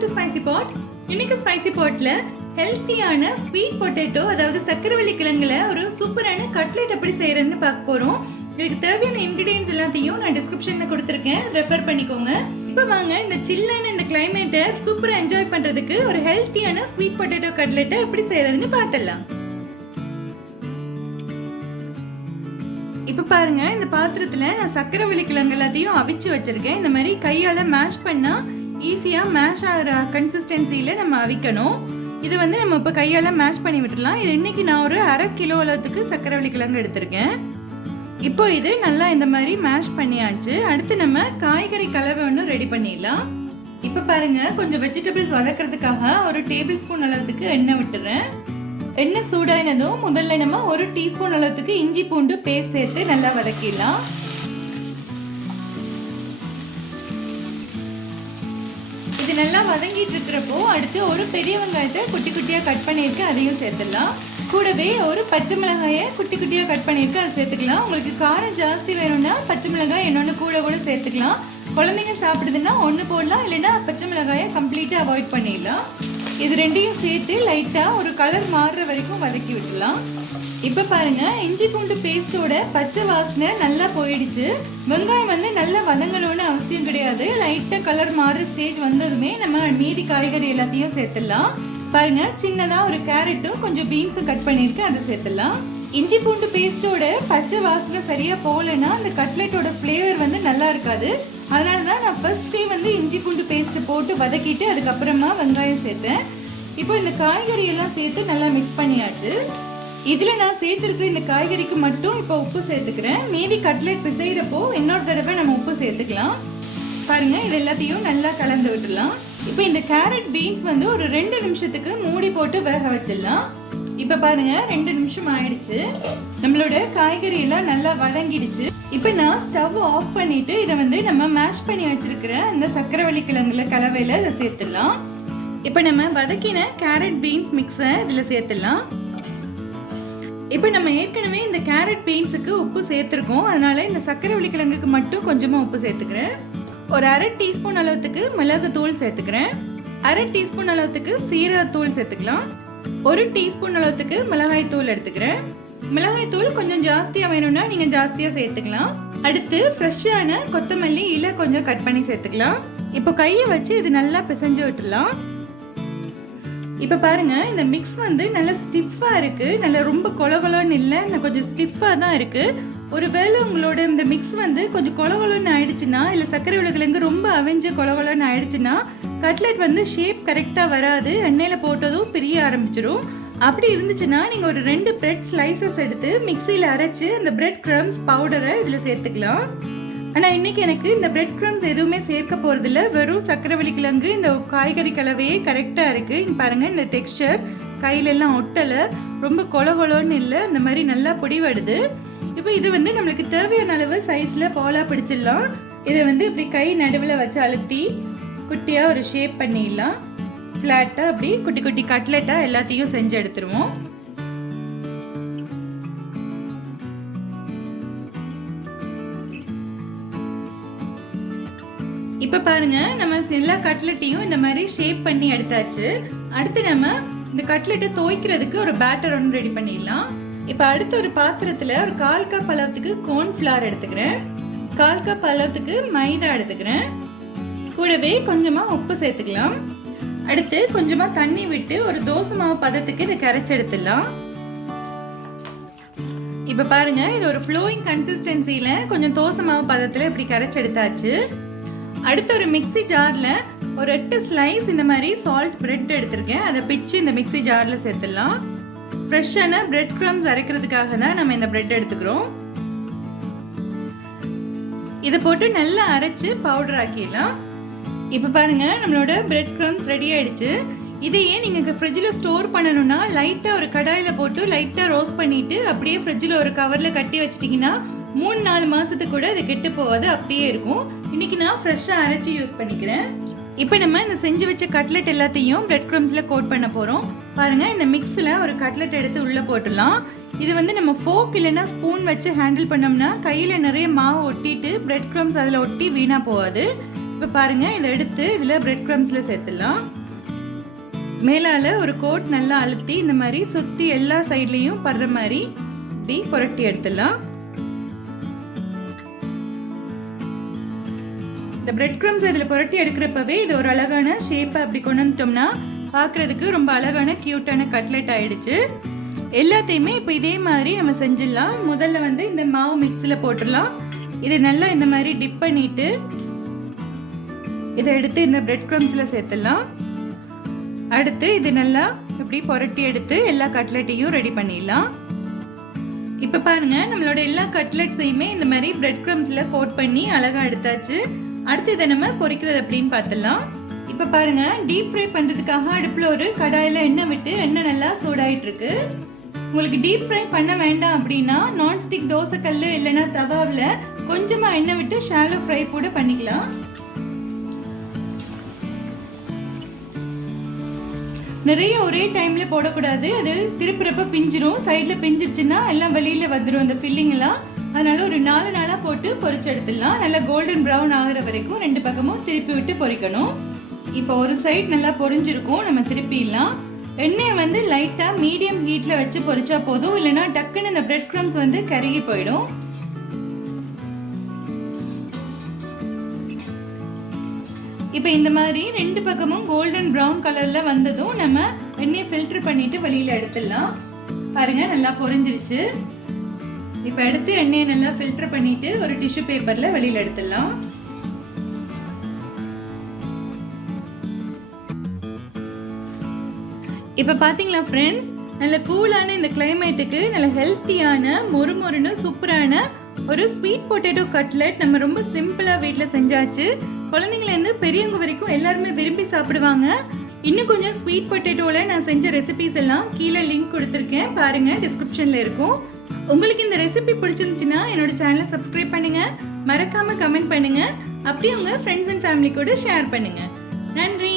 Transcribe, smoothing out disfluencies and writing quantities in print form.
Welcome to spicy பாட். இன்னைக்கு spicy பாட்ல ஹெல்த்தியான ஸ்வீட் பொட்டேட்டோ அதாவது சக்கரவள்ளி கிழங்குல ஒரு சூப்பரான கட்லெட் எப்படி செய்யறதுன்னு பார்க்க போறோம். இதுக்கு தேவையான இன்கிரிடியன்ஸ் எல்லாத்தையும் நான் டிஸ்கிரிப்ஷன்ல கொடுத்துருக்கேன், ரெஃபர் பண்ணிக்கோங்க. இப்போ வாங்க இந்த சில்லான இந்த கிளைமேட்டை சூப்பரா என்ஜாய் பண்றதுக்கு ஒரு ஹெல்த்தியான ஸ்வீட் பொட்டேட்டோ கட்லெட்டை எப்படி செய்யறதுன்னு பார்த்துடலாம். இப்போ பாருங்க, இந்த பாத்திரத்துல நான் சக்கரவள்ளி கிழங்கு எல்லாத்தையும் அவிச்சு வச்சிருக்கேன். இந்த மாதிரி கையால மேஷ் பண்ணா ஈஸியா மேஷ் ஆகிற கன்சிஸ்டன்சியில நம்ம அவிக்கணும். இது நம்ம இப்போ கையால மேஷ் பண்ணி விட்டுடலாம். இது இன்னைக்கு நான் ஒரு 1/2 கிலோ அளவுக்கு சக்கரவள்ளி கிழங்கு எடுத்திருக்கேன். இப்போ இது நல்லா இந்த மாதிரி மேஷ் பண்ணியாச்சு. அடுத்து நம்ம காய்கறி கலவை ஒன்று ரெடி பண்ணிடலாம். இப்போ பாருங்க, கொஞ்சம் வெஜிடபிள்ஸ் வதக்கிறதுக்காக ஒரு டேபிள் ஸ்பூன் அளவுக்கு எண்ணெய் விட்டுறேன். எண்ணெய் சூடாயினதும் முதல்ல நம்ம 1 டீஸ்பூன் அளவுக்கு இஞ்சி பூண்டு பேஸ்ட் சேர்த்து நல்லா வதக்கிடலாம். இது நல்லா வதங்கிட்டு இருக்கிறப்போ அடுத்து ஒரு பெரிய வெங்காயத்தை குட்டி குட்டியாக கட் பண்ணியிருக்கு, அதையும் சேர்த்துடலாம். கூடவே ஒரு பச்சை மிளகாயை குட்டி குட்டியாக கட் பண்ணியிருக்கு, அதை சேர்த்துக்கலாம். உங்களுக்கு காரம் ஜாஸ்தி வேணும்னா பச்சை மிளகாய் இன்னொன்று கூட சேர்த்துக்கலாம். குழந்தைங்க சாப்பிடுதுன்னா ஒன்று போடலாம், இல்லைன்னா பச்சை மிளகாயை கம்ப்ளீட்டாக அவாய்ட் பண்ணிடலாம். இது ரெண்டையும் சேர்த்து லைட்டாக ஒரு கலர் மாறுற வரைக்கும் வதக்கி விட்டுலாம். இப்போ பாருங்க, இஞ்சி பூண்டு பேஸ்டோட பச்சை வாசனை நல்லா போயிடுச்சு. வெங்காயம் நல்லா வதங்கணும்னு அவசியம் கிடையாது. லைட்டாக கலர் மாறுற ஸ்டேஜ் வந்ததுமே நம்ம மீதி காய்கறி எல்லாத்தையும் சேர்த்துடலாம். பாருங்க, சின்னதாக ஒரு கேரட்டும் கொஞ்சம் பீன்ஸும் கட் பண்ணியிருக்கு, அதை சேர்த்துடலாம். இஞ்சி பூண்டு பேஸ்டோட பச்சை வாசனை சரியா போகலைன்னா அந்த கட்லெட்டோட ஃப்ளேவர் நல்லா இருக்காது. அதனால தான் நான் ஃபர்ஸ்டே இஞ்சி பூண்டு பேஸ்ட்டு போட்டு வதக்கிட்டு அதுக்கப்புறமா வெங்காயம் சேர்த்தேன். இப்போ இந்த காய்கறி எல்லாம் சேர்த்து நல்லா மிக்ஸ் பண்ணியாச்சு. இதில் நான் சேர்த்துருக்கிற இந்த காய்கறிக்கு மட்டும் இப்போ உப்பு சேர்த்துக்கிறேன். மீதி கட்லெட் பிசைகிறப்போ இன்னொரு தடவை நம்ம உப்பு சேர்த்துக்கலாம். பாருங்க, இது எல்லாத்தையும் நல்லா கலந்து விட்டுடலாம். இப்போ இந்த கேரட் பீன்ஸ் ஒரு 2 நிமிஷத்துக்கு மூடி போட்டு வேக வச்சிடலாம். இப்போ பாருங்க, 2 நிமிஷம் ஆயிடுச்சு. நம்மளோட காய்கறி எல்லாம் நல்லா வதங்கிடுச்சு. இப்போ நான் ஸ்டவ் ஆஃப் பண்ணிட்டு இதை நம்ம மேஷ் பண்ணி வச்சிருக்கிற அந்த சக்கரவள்ளி கிழங்குல கலவையில இதை சேர்த்துடலாம். இப்போ நம்ம வதக்கின கேரட் பீன்ஸ் மிக்ஸை இதில் சேர்த்துடலாம். இப்போ நம்ம ஏற்கனவே இந்த கேரட் பீன்ஸுக்கு உப்பு சேர்த்துருக்கோம், அதனால இந்த சக்கரவள்ளி கிழங்குக்கு மட்டும் கொஞ்சமாக உப்பு சேர்த்துக்கிறேன். ஒரு 1/2 டீஸ்பூன் அளவுக்கு மிளகுத்தூள் சேர்த்துக்கிறேன். 1/2 டீஸ்பூன் அளவுக்கு சீரகத்தூள் சேர்த்துக்கலாம். 1 டீஸ்பூன் அளவுக்கு மிளகாய் தூள் எடுத்துக்கிறேன். மிளகாய் தூள் கொஞ்சம் ஜாஸ்தியா வேணும்னா நீங்க ஜாஸ்தியா சேர்த்துக்கலாம். அடுத்து ஃப்ரெஷ்ஷான கொத்தமல்லி இலை கொஞ்சம் கட் பண்ணி சேர்த்துக்கலாம். இப்போ கையை வச்சு இது நல்லா பிசைஞ்சு விட்டுலாம். இப்போ பாருங்க, இந்த மிக்ஸ் நல்லா ஸ்டிஃபா இருக்கு. நல்லா ரொம்ப கொலகொலன்னு இல்லை, கொஞ்சம் ஸ்டிஃபா தான் இருக்கு. ஒருவேளை உங்களோட இந்த மிக்ஸ் கொஞ்சம் கொலகொலன்னு ஆயிடுச்சுன்னா, இல்லை சக்கரை கிழங்கு ரொம்ப அவிஞ்சு கொலகொலன்னு ஆயிடுச்சுன்னா கட்லெட் ஷேப் கரெக்டாக வராது, எண்ணெயில் போட்டதும் பிரிய ஆரம்பிச்சிடும். அப்படி இருந்துச்சுன்னா நீங்கள் ஒரு 2 பிரெட் ஸ்லைசஸ் எடுத்து மிக்சியில் அரைச்சி அந்த பிரெட் க்ரம்ஸ் பவுடரை இதில் சேர்த்துக்கலாம். ஆனால் இன்னைக்கு எனக்கு இந்த பிரெட் க்ரம்ஸ் எதுவுமே சேர்க்க போகிறதில்ல, வெறும் சக்கரவள்ளி கிழங்கு இந்த காய்கறி கலவையே கரெக்டாக இருக்குது. இங்கே பாருங்கள், இந்த டெக்ஸ்சர் கையிலெல்லாம் ஒட்டலை, ரொம்ப கொலகொலன்னு இல்லை, இந்த மாதிரி நல்லா பொடிவடுது. இப்போ இது நம்மளுக்கு தேவையான அளவு சைஸில் பாலாக பிடிச்சிடலாம். இதை இப்படி கை நடுவில் வச்சு அழுத்தி குட்டியாக ஒரு ஷேப் பண்ணிடலாம். ஃப்ளாட்டாக அப்படி குட்டி குட்டி கட்லெட்டாக எல்லாத்தையும் செஞ்சு எடுத்துருவோம். இப்போ பாருங்க, நம்ம எல்லா கட்லெட்டையும் இந்த மாதிரி ஷேப் பண்ணி எடுத்தாச்சு. அடுத்து நம்ம இந்த கட்லெட்டை துவைக்கிறதுக்கு ஒரு பேட்டர் ஒன்று ரெடி பண்ணிடலாம். இப்போ அடுத்து ஒரு பாத்திரத்தில் ஒரு 1/4 கப் அளவுக்கு கார்ன்ஃப்ளவர் எடுத்துக்கிறேன். 1/4 கப் அளவுக்கு மைதா எடுத்துக்கிறேன். கூடவே கொஞ்சமாக உப்பு சேர்த்துக்கலாம். அடுத்து கொஞ்சமாக தண்ணி விட்டு ஒரு தோசை மாவு பதத்துக்கு இதை கரைச்சி எடுத்துடலாம். இப்போ பாருங்க, இது ஒரு ஃப்ளோயிங் கன்சிஸ்டன்சியில் கொஞ்சம் தோசை மாவு பதத்தில் இப்படி கரைச்சி எடுத்தாச்சு. அடுத்து ஒரு மிக்ஸி ஜாரில் ஒரு 8 ஸ்லைஸ் இந்த மாதிரி சால்ட் பிரெட் எடுத்திருக்கேன், அதை பிச்சு இந்த மிக்ஸி ஜாரில் சேர்த்துடலாம். ஃப்ரெஷ்ஷான பிரெட் க்ரம்ஸ் அரைக்கிறதுக்காக தான் நம்ம இந்த பிரெட் எடுத்துக்கிறோம். இதை போட்டு நல்லா அரைச்சு பவுடர் ஆக்கிடலாம். இப்போ பாருங்க, நம்மளோட பிரெட் க்ரம்ஸ் ரெடி ஆயிடுச்சு. இதையே நீங்கள் ஃப்ரிட்ஜில் ஸ்டோர் பண்ணணும்னா லைட்டாக ஒரு கடாயில் போட்டு லைட்டாக ரோஸ்ட் பண்ணிட்டு அப்படியே ஃப்ரிட்ஜில் ஒரு கவரில் கட்டி வச்சிட்டிங்கன்னா 3-4 மாதத்துக்கு கூட இது கெட்டு போகாது, அப்படியே இருக்கும். இன்னைக்கு நான் ஃப்ரெஷ்ஷாக அரைச்சி யூஸ் பண்ணிக்கிறேன். இப்போ நம்ம இந்த செஞ்சு வச்ச கட்லெட் எல்லாத்தையும் பிரெட் க்ரம்ஸில் கோட் பண்ண போகிறோம். பாருங்கள், இந்த மிக்ஸில் ஒரு கட்லெட் எடுத்து உள்ளே போட்டுடலாம். இது நம்ம ஃபோக் இல்லைன்னா ஸ்பூன் வச்சு ஹேண்டில் பண்ணோம்னா கையில் நிறைய மாவு ஒட்டிட்டு பிரெட் க்ரம்ஸ் அதில் ஒட்டி வீணாக போகாது. இப்போ பாருங்கள், இதை எடுத்து இதில் பிரெட் க்ரம்ஸில் சேர்த்துடலாம். மேலால் ஒரு கோட் நல்லா அழுத்தி இந்த மாதிரி சுற்றி எல்லா சைட்லேயும் படுற மாதிரி இப்படி புரட்டி எடுத்துடலாம். இந்த பிரெட் க்ரம்ஸ் இதில் புரட்டி எடுக்கிறப்பவே இது ஒரு அழகான ஷேப்பை அப்படி கொண்டு வந்துட்டோம்னா பார்க்குறதுக்கு ரொம்ப அழகான க்யூட்டான கட்லெட் ஆகிடுச்சு. எல்லாத்தையுமே இப்போ இதே மாதிரி நம்ம செஞ்சிடலாம். முதல்ல வந்து இந்த மாவு மிக்ஸில் போட்டுடலாம். இது நல்லா இந்த மாதிரி டிப் பண்ணிவிட்டு இதை எடுத்து இந்த பிரெட் க்ரம்ஸில் சேர்த்துடலாம். அடுத்து இது நல்லா இப்படி புரட்டி எடுத்து எல்லா கட்லெட்டையும் ரெடி பண்ணிடலாம். இப்போ பாருங்கள், நம்மளோட எல்லா கட்லெட்ஸையுமே இந்த மாதிரி பிரெட் க்ரம்ஸில் கோட் பண்ணி அழகாக எடுத்தாச்சு. அடுத்து இதை நம்ம பொரிக்கிறது அப்படின்னு பார்த்துடலாம். இப்போ பாருங்கள், டீப் ஃப்ரை பண்ணுறதுக்காக அடுப்பில் ஒரு கடாயில் எண்ணெய் விட்டு எண்ணெய் நல்லா சூடாயிட்டு இருக்கு. உங்களுக்கு டீப் ஃப்ரை பண்ண வேண்டாம் அப்படின்னா நான்ஸ்டிக் தோசைக்கல் இல்லைன்னா தவாவில் கொஞ்சமாக எண்ணெய் விட்டு ஷாலோ ஃப்ரை கூட பண்ணிக்கலாம். நிறைய ஒரே டைமில் போடக்கூடாது, அது திருப்புறப்ப பிஞ்சிரும். சைடில் பிஞ்சிருச்சுன்னா எல்லாம் வெளியில் வந்துடும் அந்த ஃபில்லிங் எல்லாம். அதனால ஒரு 4 நாளாக போட்டு பொரிச்சு எடுத்துடலாம். நல்லா கோல்டன் ப்ரௌன் ஆகிற வரைக்கும் 2 பக்கமும் திருப்பி விட்டு பொரிக்கணும். இப்போ ஒரு சைட் நல்லா பொரிஞ்சிருக்கும், நம்ம திருப்பிடலாம். எண்ணெயை வந்து லைட்டாக மீடியம் ஹீட்டில் வச்சு பொரிச்சா போதும், இல்லைன்னா டக்குன்னு இந்த பிரெட் க்ரம்ஸ் வந்து கருகி போயிடும். இப்போ இந்த மாதிரி 2 பக்கமும் கோல்டன் ப்ரௌன் கலரில் வந்ததும் நம்ம எண்ணெயை ஃபில்டர் பண்ணிட்டு வெளியில் எடுத்துடலாம். பாருங்கள், நல்லா பொரிஞ்சிருச்சு. இப்போ எடுத்து எண்ணெயை நல்லா ஃபில்டர் பண்ணிட்டு ஒரு டிஷ்யூ பேப்பரில் வெளியில் எடுத்துடலாம். இப்போ பார்த்தீங்களா ஃப்ரெண்ட்ஸ், நல்ல கூலான இந்த கிளைமேட்டுக்கு நல்ல ஹெல்த்தியான மொறுமொறுன்னு சூப்பரான ஒரு ஸ்வீட் பொட்டேட்டோ கட்லெட் நம்ம ரொம்ப சிம்பிளாக வீட்டில் செஞ்சாச்சு. குழந்தைங்கலேருந்து பெரியவங்க வரைக்கும் எல்லாருமே விரும்பி சாப்பிடுவாங்க. இன்னும் கொஞ்சம் ஸ்வீட் பொட்டேட்டோவில் நான் செஞ்ச ரெசிபிஸ் எல்லாம் கீழே லிங்க் கொடுத்துருக்கேன், பாருங்கள், டிஸ்கிரிப்ஷனில் இருக்கும். உங்களுக்கு இந்த ரெசிபி பிடிச்சிருந்துச்சுன்னா என்னோட சேனலை சப்ஸ்கிரைப் பண்ணுங்கள், மறக்காமல் கமெண்ட் பண்ணுங்கள், அப்படியே உங்கள் ஃப்ரெண்ட்ஸ் அண்ட் ஃபேமிலி கூட ஷேர் பண்ணுங்கள். நன்றி.